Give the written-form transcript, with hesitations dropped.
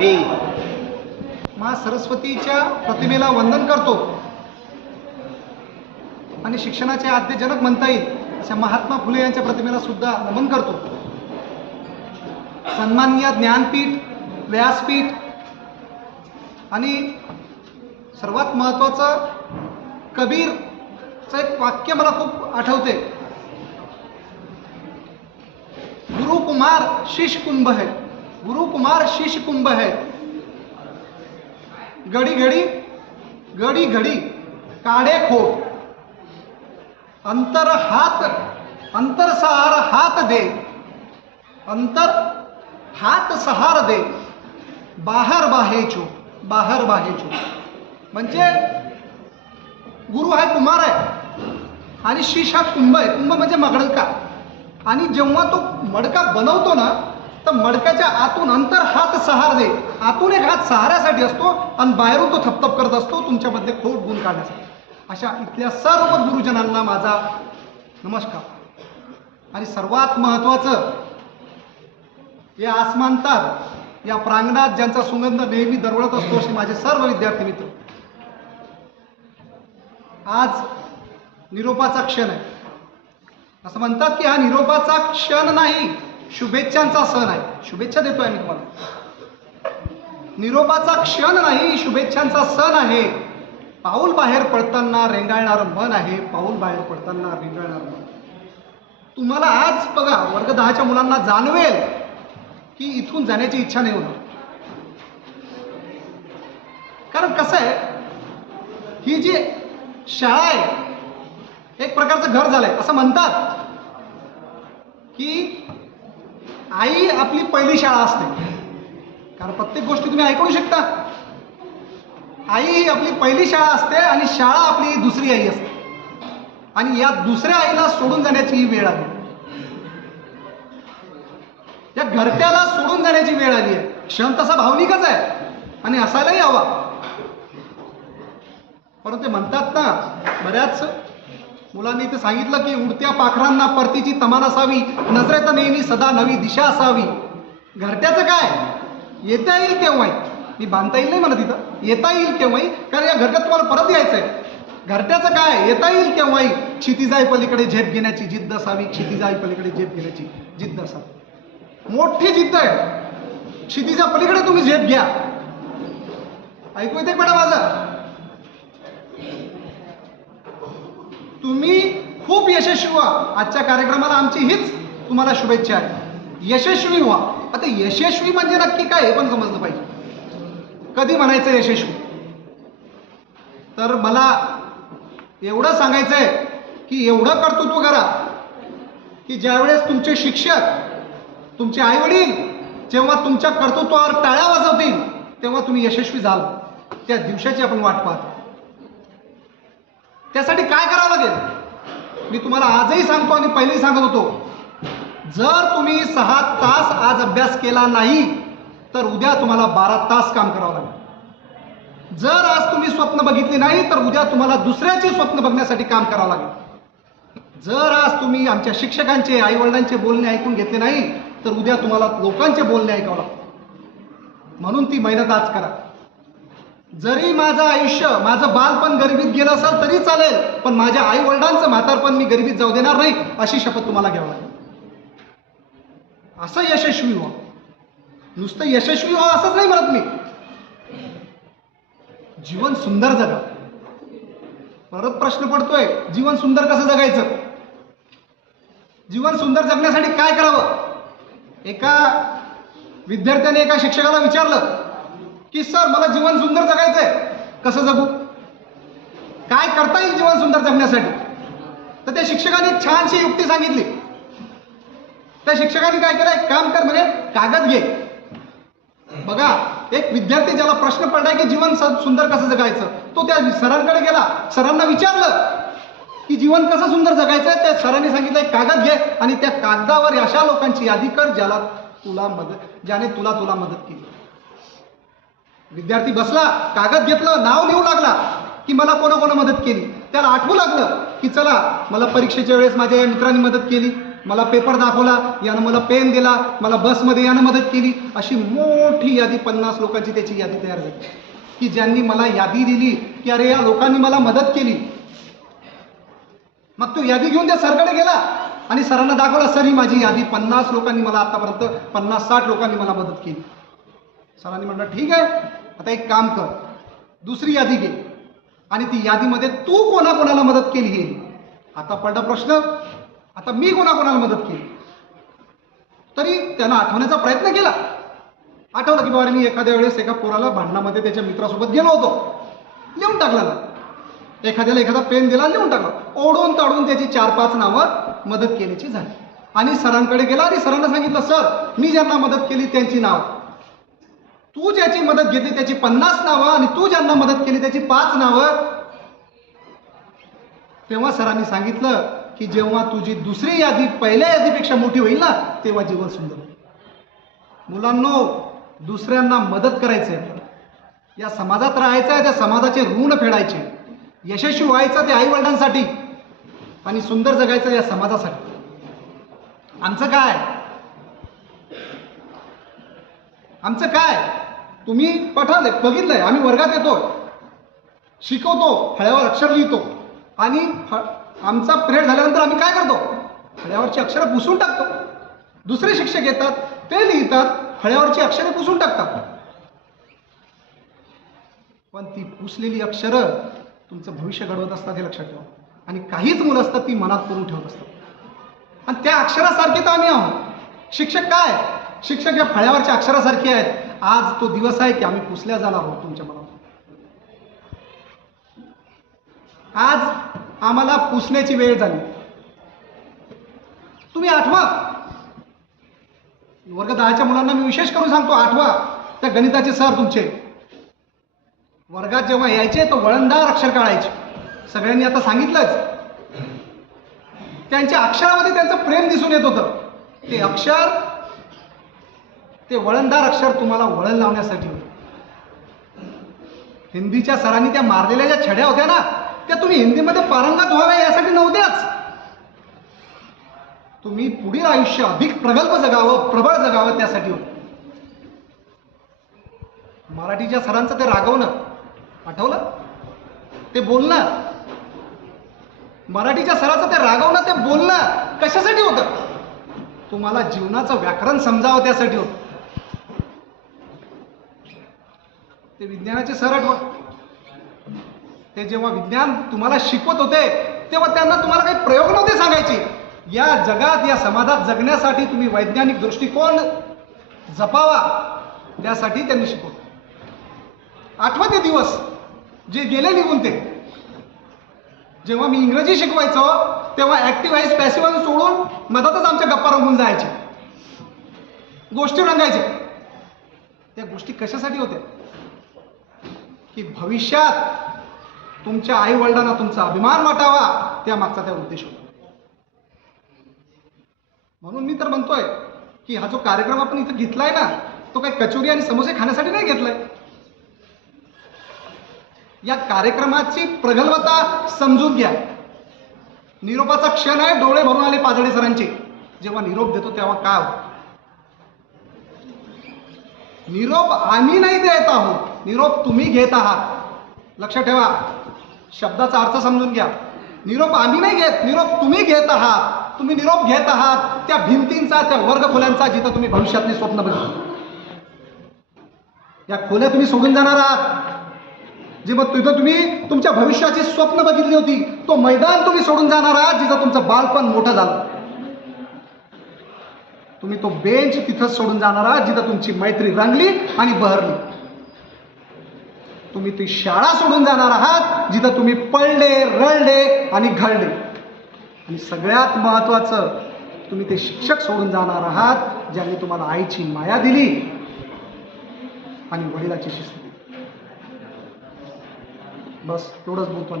हे माँ सरस्वतीच्या प्रतिमेला वंदन करतो आणि शिक्षणाचे आद्यजनक म्हणता येईल अशा महात्मा फुले यांच्या प्रतिमेला सुद्धा नमन करतो. सन्माननीय ज्ञानपीठ, व्यासपीठ आणि सर्वात महत्त्वाचं कबीरचं एक वाक्य मला खूप आठवते. गुरु कुमार शिष्य कुंभ है, गुरु कुमार शिष्य कुंभ है, घड़ी घड़ी घड़ी घड़ी काढ़े खोट, अंतर सहार हाथ दे, अंतर हात सहार दे, बाहर बाहेचो, बाहर बाहेचो. म्हणजे गुरु हा कुमार आहे आणि शिष्य हा कुंभ आहे. कुंभ म्हणजे मडका. आणि जेव्हा तो मडका बनवतो ना तर मडक्याच्या आतून अंतर हात सहार दे, आतून एक हात सहाऱ्यासाठी असतो आणि बाहेरून तो थपथप करत असतो तुमच्यामधले खोट गुण काढण्यासाठी. अशा इथल्या सर्व गुरुजनांना माझा नमस्कार. आणि सर्वात महत्त्वाचं, या आसमानतात या प्रांगणात ज्यांचा सुगंध नेहमी दरवळत असतो असे माझे सर्व विद्यार्थी मित्र, आज निरोपाचा क्षण आहे. असं म्हणतात की हा निरोपाचा क्षण नाही, शुभेच्छांचा सण आहे. शुभेच्छा देतोय मी तुम्हाला. निरोपाचा क्षण नाही, शुभेच्छांचा सण आहे. पाऊल बाहेर पडताना रेंगाळणारं मन आहे, पाऊल बाहेर पडताना रेंगाळणारं मन. तुम्हाला आज बघा वर्ग 10च्या मुलांना जाणवेल की इथून जाण्याची इच्छा नाही होणार. कारण कसं आहे, ही जी शाळा आहे एक प्रकारचं घर झालंय. असं म्हणतात की आई आपली पहिली शाळा असते. कारण प्रत्येक गोष्टी तुम्ही ऐकू शकता. आई ही आपली पहिली शाळा असते आणि शाळा आपली दुसरी आई असते. आणि या दुसऱ्या आईला सोडून जाण्याची ही वेळ आली. या घरट्याला सोडून जाण्याची वेळ आली आहे. क्षण तसा भावनिकच आहे आणि असायलाही हवा. परंतु ते म्हणतात ना, बऱ्याच मुलांनी ते सांगितलं की उडत्या पाखरांना परतीची तमान असावी, नजरेत नेहमी सदा नवी दिशा असावी. घरट्याचं काय, येता येईल तेव्हाही. मी बांधता येईल नाही मला तिथं, येता येईल केव्हाही. कारण या घरट्यात तुम्हाला परत यायचंय. घरट्याचं काय, येता येईल केव्हाही. क्षितिजाई पलीकडे झेप घेण्याची जिद्द असावी, क्षितिजाई पलीकडे झेप घेण्याची जिद्द असावी. मोठी जिद्द आहे. क्षितिजा पलीकडे तुम्ही झेप घ्या. ऐकू येते बेटा माझं? तुम्ही खूप यशस्वी व्हा. आजच्या कार्यक्रमाला आमची हीच तुम्हाला शुभेच्छा आहे. यशस्वी व्हा. आता यशस्वी म्हणजे नक्की काय हे पण समजलं पाहिजे. कधी म्हणायचं यशस्वी? तर मला एवढं सांगायचंय की एवढं कर्तृत्व करा की ज्यावेळेस तुमचे शिक्षक, तुमचे आईवडील जेव्हा तुमच्या कर्तृत्वावर टाळ्या वाजवतील तेव्हा तुम्ही यशस्वी झाल. त्या दिवसाची आपण वाट पाहतो. त्यासाठी काय करावं लागेल मी तुम्हाला आजही सांगतो आणि पहिलेही सांगत होतो. जर तुम्ही 6 तास आज अभ्यास केला नाही तर उद्या तुम्हाला 12 तास काम करावं लागेल. जर आज तुम्ही स्वप्न बघितली नाही तर उद्या तुम्हाला दुसऱ्याचे स्वप्न बघण्यासाठी काम करावं लागेल. जर आज तुम्ही आमच्या शिक्षकांचे, आईवडिलांचे बोलणे ऐकून घेतले नाही तर उद्या तुम्हाला लोकांचे बोलणे ऐकावं लागतं. म्हणून ती मेहनत आज करा. जरी माझं आयुष्य, माझं बालपण गरिबीत गेलं असेल तरी चालेल, पण माझ्या आई वडिलांचं म्हातारपण मी गरिबीत जाऊ देणार नाही अशी शपथ तुम्हाला घ्यावी लागेल. असं यशस्वी व्हा. नुसतं यशस्वी व्हा असंच नाही म्हणत मी. जीवन सुंदर जगा. परत प्रश्न पडतोय, जीवन सुंदर कसं जगायचं? जीवन सुंदर जगण्यासाठी काय करावं? एका विद्यार्थ्याने एका शिक्षकाला विचारलं की सर मला जीवन सुंदर जगायचंय, कसं जगू? काय करता येईल जीवन सुंदर जगण्यासाठी? तर त्या शिक्षकाने एक छानशी युक्ती सांगितली. त्या शिक्षकाने काय केलं, एक काम कर म्हणे, कागद घे. बघा, एक विद्यार्थी ज्याला प्रश्न पडलाय की जीवन सुंदर कसं जगायचं, तो त्या सरांकडे गेला. सरांना विचारलं की जीवन कसं सुंदर जगायचं. त्या सरांनी सांगितलं एक कागद घे आणि त्या कागदावर अशा लोकांची यादी कर ज्याने तुला मदत केली. विद्यार्थी बसला, कागद घेतलं, नाव लिहू लागला की मला कोणा मदत केली. त्याला आठवू लागलं की चला मला परीक्षेच्या वेळेस माझ्या मित्रांनी मदत केली, मला पेपर दाखवला, यानं मला पेन दिला, मला बसमध्ये यानं मदत केली. अशी मोठी यादी 50 लोकांची त्याची यादी तयार झाली की ज्यांनी मला यादी दिली की अरे या लोकांनी मला मदत केली. मग तो यादी घेऊन त्या सरकडे गेला आणि सरांना दाखवला, सर ही माझी यादी, 50 लोकांनी मला आतापर्यंत 50-60 लोकांनी मला मदत केली. सरांनी म्हटलं ठीक आहे, आता एक काम कर, दुसरी यादी घे आणि ती यादीमध्ये तू कोणाकोणाला मदत केली हे. आता पडला प्रश्न, आता मी कोणाकोणाला मदत केली. तरी त्यानं आठवण्याचा प्रयत्न केला. आठवलं की बाबा मी एखाद्या वेळेस एका पोराला भांडणामध्ये त्याच्या मित्रासोबत गेलो होतो, लिहून टाकला ना. एखाद्याला एखादा पेन दिला, लिहून टाकला. ओढून ताडून त्याची 4-5 नावं मदत केल्याची झाली. आणि सरांकडे गेला आणि सरांना सांगितलं, सर मी ज्यांना मदत केली त्यांची नाव, तू ज्याची मदत घेतली त्याची 50 नावं आणि तू ज्यांना मदत केली त्याची 5 नावं. तेव्हा सरांनी सांगितलं की जेव्हा तुझी दुसरी यादी पहिल्या यादीपेक्षा मोठी होईल ना, तेव्हा जीवन सुंदर होईल. मुलांनो, दुसऱ्यांना मदत करायचंय, या समाजात राहायचं आहे, त्या समाजाचे ऋण फेडायचे, यशस्वी व्हायचं ते आई वडिलांसाठी आणि सुंदर जगायचं या समाजासाठी. आमचं काय, आमचं काय, तुम्ही पठाले बघितलंय, आम्ही वर्गात येतो, शिकवतो, फळ्यावर अक्षर लिहितो आणि आमचा पिरियड झाल्यानंतर आम्ही काय करतो, फळ्यावरची अक्षरं पुसून टाकतो. दुसरे शिक्षक येतात, ते लिहितात, फळ्यावरची अक्षरे पुसून टाकतात. पण ती पुसलेली अक्षरं तुमचं भविष्य घडवत असतात हे लक्षात ठेवा. आणि काहीच मुलं असतात ती मनात करून ठेवत असतात आणि त्या अक्षरासारखे तर आम्ही आहोत. शिक्षक काय, शिक्षक या फळ्यावरच्या अक्षरासारखे आहेत. आज तो दिवस आहे की आम्ही पुसल्या जाणार आहोत तुमच्या मनात. आज आम्हाला पुसण्याची वेळ झाली. तुम्ही आठवा, वर्ग 10च्या मुलांना मी विशेष करून सांगतो, आठवा. त्या गणिताचे सर तुमचे वर्गात जेव्हा यायचे तो वळणदार अक्षर काढायचे. सगळ्यांनी आता सांगितलंच, त्यांच्या अक्षरामध्ये त्यांचं प्रेम दिसून येत होतं. ते अक्षर, ते वळणदार अक्षर तुम्हाला वळण लावण्यासाठी होतं. हिंदीच्या सरांनी त्या मारलेल्या ज्या छड्या होत्या ना, त्या तुम्ही हिंदीमध्ये पारंगत व्हावे यासाठी नव्हत्याच. तुम्ही पुढील आयुष्य अधिक प्रगल्भ जगावं, प्रबळ जगावं त्यासाठी होतं. मराठीच्या सरांचं ते रागवणं आठवलं, ते बोलणं, मराठीच्या सराचं ते रागवणं, ते बोलणं कशासाठी होतं, तुम्हाला जीवनाचं व्याकरण समजावं त्यासाठी होतं. ते विज्ञानाचे सर आठवा, ते जेव्हा विज्ञान तुम्हाला शिकवत होते तेव्हा त्यांना तुम्हाला काही प्रयोग नव्हते सांगायचे. या जगात, या समाजात जगण्यासाठी तुम्ही वैज्ञानिक दृष्टिकोन जपावा त्यासाठी त्यांनी शिकवलं. आठवा ते दिवस जे गेले निघून. ते जेव्हा मी इंग्रजी शिकवायचो तेव्हा ऍक्टिव्ह व्हाईस पॅसिव्ह व्हाईस सोडून मधातच आमच्या गप्पा रंगून जायचे, गोष्टी रंगायचे. त्या गोष्टी कशासाठी होत्या की भविष्यात तुमच्या आई वडिलांना तुमचा अभिमान वाटावा, त्या मागचा त्या उद्देश होता. म्हणून मी तर म्हणतोय की हा जो कार्यक्रम आपण इथं घेतलाय ना, तो काही कचोरी आणि समोसे खाण्यासाठी नाही घेतलाय. या कार्यक्रमाची प्रगल्भता समजून घ्या. निरोपाचा क्षण आहे, डोळे भरून आले पाजळे सरांचे. जेव्हा निरोप देतो तेव्हा काय होतं, निरोप आम्ही नाही देत आहोत, निरोप तुम्ही घेत आहात. लक्षात ठेवा, शब्दाचा अर्थ समजून घ्या. निरोप आम्ही नाही घेत, निरोप तुम्ही घेत आहात. तुम्ही निरोप घेत आहात त्या भिंतींचा, त्या वर्गखोल्यांचा जिथं तुम्ही भविष्यातली स्वप्न बघितली. या खोल्या तुम्ही सोडून जाणार आहात. जे मग तिथं तुम्ही तुमच्या भविष्याची स्वप्न बघितली होती, तो मैदान तुम्ही सोडून जाणार आहात जिथं तुमचं बालपण मोठं झालं. तुम्ही तो बेंच तिथंच सोडून जाणार आहात जिथं तुमची मैत्री रंगली आणि बहरली. तुम्ही ती शाळा सोडून जाणार आहात जिथं तुम्ही पडले, रडले आणि घडले. आणि सगळ्यात महत्त्वाचं, तुम्ही ते शिक्षक सोडून जाणार आहात ज्यांनी तुम्हाला आईची माया दिली आणि वडिलाची शिस्त दिली. बस एवढंच बोलतो.